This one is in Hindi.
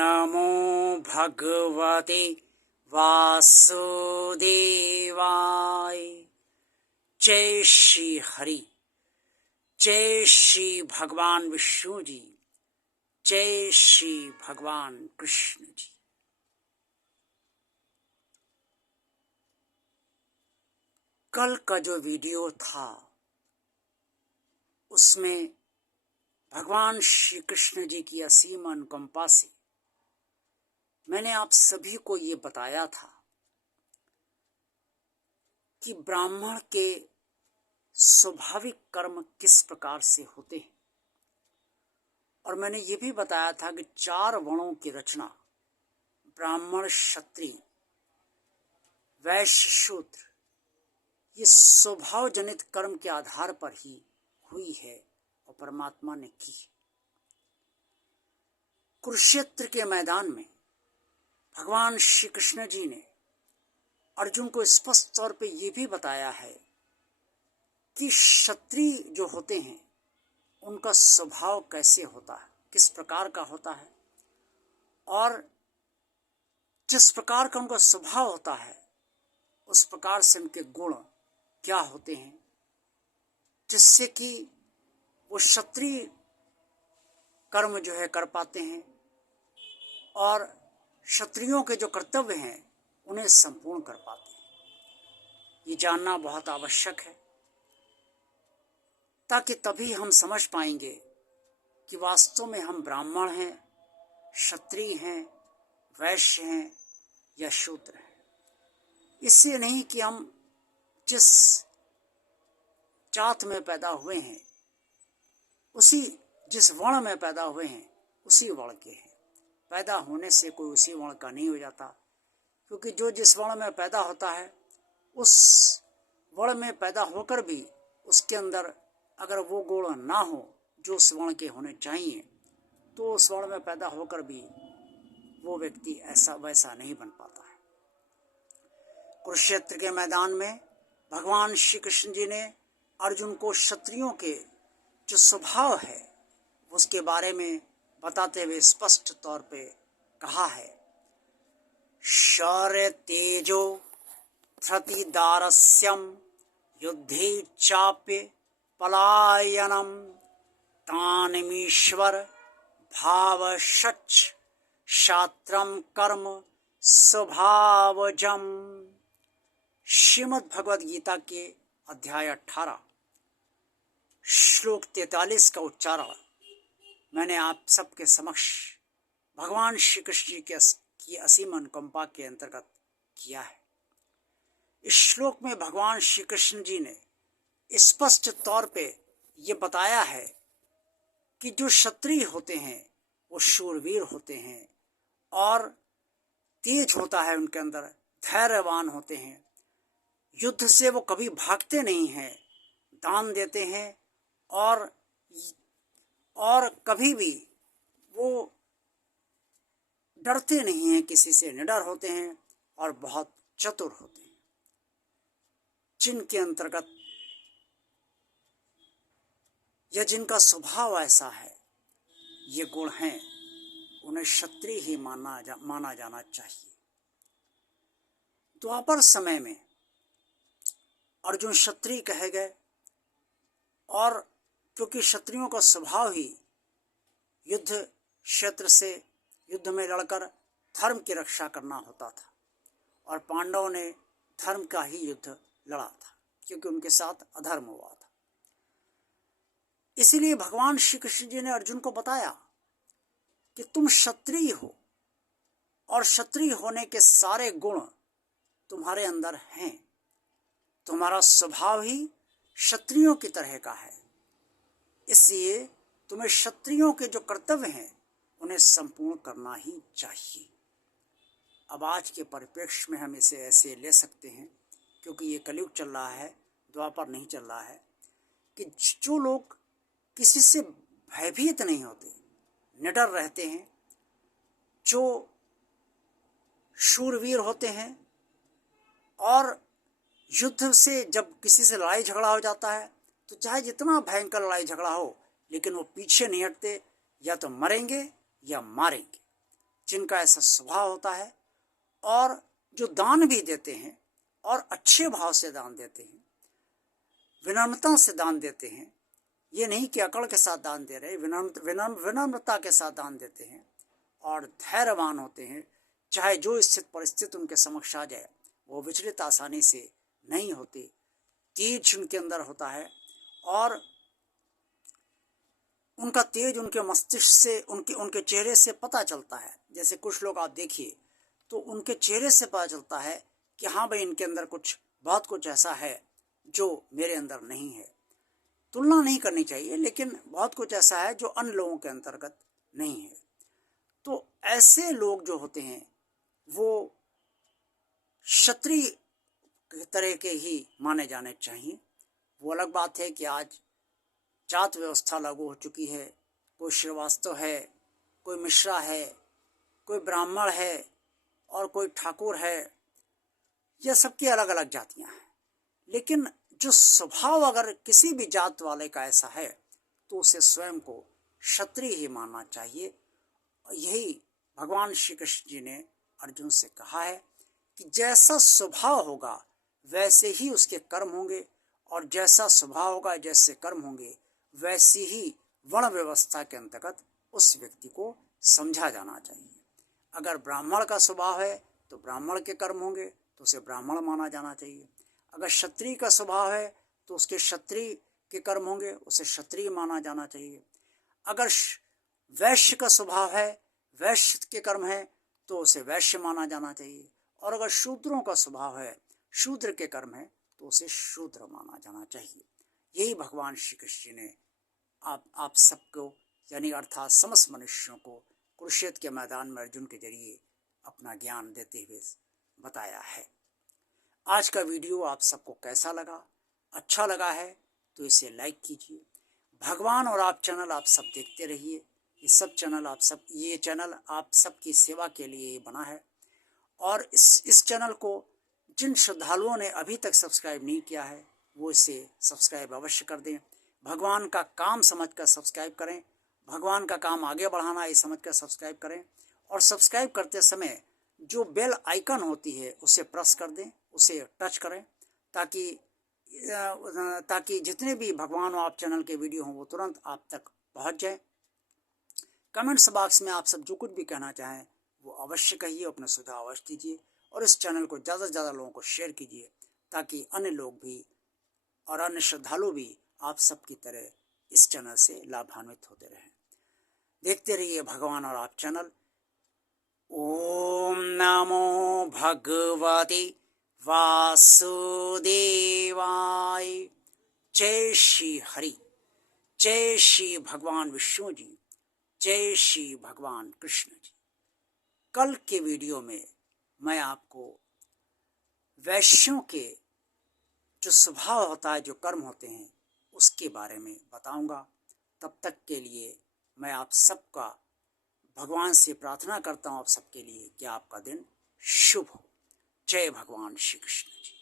नमो भगवते वासुदेवाय। जय श्री हरि, जय श्री भगवान विष्णु जी, जय श्री भगवान कृष्ण जी। कल का जो वीडियो था उसमें भगवान श्री कृष्ण जी की असीम अनुकंपा से मैंने आप सभी को ये बताया था कि ब्राह्मण के स्वाभाविक कर्म किस प्रकार से होते हैं, और मैंने ये भी बताया था कि 4 वर्णों की रचना ब्राह्मण, क्षत्रिय, वैश्य, शूद्र ये स्वभाव जनित कर्म के आधार पर ही हुई है और परमात्मा ने की। कुरुक्षेत्र के मैदान में भगवान श्री कृष्ण जी ने अर्जुन को स्पष्ट तौर पे ये भी बताया है कि क्षत्रिय जो होते हैं उनका स्वभाव कैसे होता है, किस प्रकार का होता है, और जिस प्रकार का उनका स्वभाव होता है उस प्रकार से उनके गुण क्या होते हैं, जिससे कि वो क्षत्रिय कर्म जो है कर पाते हैं और क्षत्रियों के जो कर्तव्य हैं उन्हें संपूर्ण कर पाते हैं। ये जानना बहुत आवश्यक है, ताकि तभी हम समझ पाएंगे कि वास्तव में हम ब्राह्मण हैं, क्षत्रिय हैं, वैश्य हैं या शूद्र हैं। इससे नहीं कि हम जिस जात में पैदा हुए हैं, जिस वर्ण में पैदा हुए हैं उसी वर्ण के हैं। पैदा होने से कोई उसी वर्ण का नहीं हो जाता, क्योंकि जो जिस वर्ण में पैदा होता है उस वर्ण में पैदा होकर भी उसके अंदर अगर वो गुण ना हो जो उस वर्ण के होने चाहिए, तो उस वर्ण में पैदा होकर भी वो व्यक्ति ऐसा वैसा नहीं बन पाता है। कुरुक्षेत्र के मैदान में भगवान श्री कृष्ण जी ने अर्जुन को क्षत्रियों के जो स्वभाव है उसके बारे में बताते हुए स्पष्ट तौर पे कहा है, शौर्य तेजो धृतिदारस्यम युद्धे चाप्य पलायनम तानमीश्वर भाव सच शास्त्रम कर्म स्वभावजम। श्रीमद् भगवद गीता के अध्याय 18 श्लोक 43 का उच्चारण मैंने आप सबके समक्ष भगवान श्री कृष्ण जी की असीम अनुकंपा के अंतर्गत किया है। इस श्लोक में भगवान श्री कृष्ण जी ने स्पष्ट तौर पे ये बताया है कि जो क्षत्रिय होते हैं वो शूरवीर होते हैं और तेज होता है उनके अंदर, धैर्यवान होते हैं, युद्ध से वो कभी भागते नहीं हैं, दान देते हैं और कभी भी वो डरते नहीं हैं, किसी से निडर होते हैं और बहुत चतुर होते हैं। जिनके अंतर्गत या जिनका स्वभाव ऐसा है, ये गुण हैं, उन्हें क्षत्रिय ही माना जाना चाहिए। द्वापर समय में अर्जुन क्षत्रिय कहे गए, और क्योंकि क्षत्रियों का स्वभाव ही युद्ध क्षेत्र से युद्ध में लड़कर धर्म की रक्षा करना होता था, और पांडवों ने धर्म का ही युद्ध लड़ा था क्योंकि उनके साथ अधर्म हुआ था। इसीलिए भगवान श्री कृष्ण जी ने अर्जुन को बताया कि तुम क्षत्रिय हो और क्षत्रिय होने के सारे गुण तुम्हारे अंदर हैं। तुम्हारा स्वभाव ही क्षत्रियों की तरह का है, इसलिए तुम्हें क्षत्रियों के जो कर्तव्य हैं उन्हें संपूर्ण करना ही चाहिए। अब आज के परिप्रेक्ष्य में हम इसे ऐसे ले सकते हैं, क्योंकि ये कलयुग चल रहा है, द्वापर नहीं चल रहा है, कि जो लोग किसी से भयभीत नहीं होते, निडर रहते हैं, जो शूरवीर होते हैं, और युद्ध से जब किसी से लड़ाई झगड़ा हो जाता है तो चाहे जितना भयंकर लड़ाई झगड़ा हो, लेकिन वो पीछे नहीं हटते, या तो मरेंगे या मारेंगे, जिनका ऐसा स्वभाव होता है और जो दान भी देते हैं और अच्छे भाव से दान देते हैं, विनम्रता से दान देते हैं, ये नहीं कि अकड़ के साथ दान दे रहे, विनम्रता के साथ दान देते हैं और धैर्यवान होते हैं। चाहे जो स्थित परिस्थिति उनके समक्ष आ जाए वो विचलित आसानी से नहीं होते, तेज उनके अंदर होता है और उनका तेज उनके मस्तिष्क से, उनके चेहरे से पता चलता है। जैसे कुछ लोग आप देखिए तो उनके चेहरे से पता चलता है कि हाँ भाई, इनके अंदर बहुत कुछ ऐसा है जो मेरे अंदर नहीं है। तुलना नहीं करनी चाहिए, लेकिन बहुत कुछ ऐसा है जो अन्य लोगों के अंतर्गत नहीं है। तो ऐसे लोग जो होते हैं वो क्षत्रिय तरह के ही माने जाने चाहिए। वो अलग बात है कि आज जात व्यवस्था लागू हो चुकी है, कोई श्रीवास्तव है, कोई मिश्रा है, कोई ब्राह्मण है और कोई ठाकुर है, यह सबकी अलग अलग जातियां हैं। लेकिन जो स्वभाव अगर किसी भी जात वाले का ऐसा है तो उसे स्वयं को क्षत्रिय ही मानना चाहिए। यही भगवान श्री कृष्ण जी ने अर्जुन से कहा है कि जैसा स्वभाव होगा वैसे ही उसके कर्म होंगे, और जैसा स्वभाव होगा, जैसे कर्म होंगे, वैसी ही वर्ण व्यवस्था के अंतर्गत उस व्यक्ति को समझा जाना चाहिए। अगर ब्राह्मण का स्वभाव है तो ब्राह्मण के कर्म होंगे तो उसे ब्राह्मण माना जाना चाहिए। अगर क्षत्रिय का स्वभाव है तो उसके क्षत्रिय के कर्म होंगे, उसे क्षत्रिय माना जाना चाहिए। अगर वैश्य का स्वभाव है, वैश्य के कर्म है, तो उसे वैश्य माना जाना चाहिए। और अगर शूद्रों का स्वभाव है, शूद्र के कर्म है, तो उसे शूद्र माना जाना चाहिए। यही भगवान श्री कृष्ण ने आप सबको, यानी अर्थात समस्त मनुष्यों को कुरुक्षेत्र के मैदान में अर्जुन के जरिए अपना ज्ञान देते हुए बताया है। आज का वीडियो आप सबको कैसा लगा? अच्छा लगा है तो इसे लाइक कीजिए। भगवान और आप चैनल आप सब देखते रहिए। ये चैनल आप सबकी सेवा के लिए बना है और इस चैनल को जिन श्रद्धालुओं ने अभी तक सब्सक्राइब नहीं किया है वो इसे सब्सक्राइब अवश्य कर दें। भगवान का काम समझकर सब्सक्राइब करें, भगवान का काम आगे बढ़ाना ये समझकर सब्सक्राइब करें। और सब्सक्राइब करते समय जो बेल आइकन होती है उसे प्रेस कर दें, उसे टच करें, ताकि जितने भी भगवान और आप चैनल के वीडियो हों वो तुरंत आप तक पहुंच जाए। कमेंट्स बॉक्स में आप सब जो कुछ भी कहना चाहें वो अवश्य कहिए, अपने सुझाव अवश्य दीजिए और इस चैनल को ज़्यादा से ज़्यादा लोगों को शेयर कीजिए ताकि अन्य लोग भी और अन्य श्रद्धालु भी आप सबकी तरह इस चैनल से लाभान्वित होते रहें। देखते रहिए भगवान और आप चैनल। ओम नमो भगवते वासुदेवाय। जय श्री हरि, जय श्री भगवान विष्णु जी, जय श्री भगवान कृष्ण जी। कल के वीडियो में मैं आपको वैश्यों के जो स्वभाव होता है, जो कर्म होते हैं, उसके बारे में बताऊंगा। तब तक के लिए मैं आप सबका भगवान से प्रार्थना करता हूं, आप सबके लिए कि आपका दिन शुभ हो। जय भगवान श्री कृष्ण जी।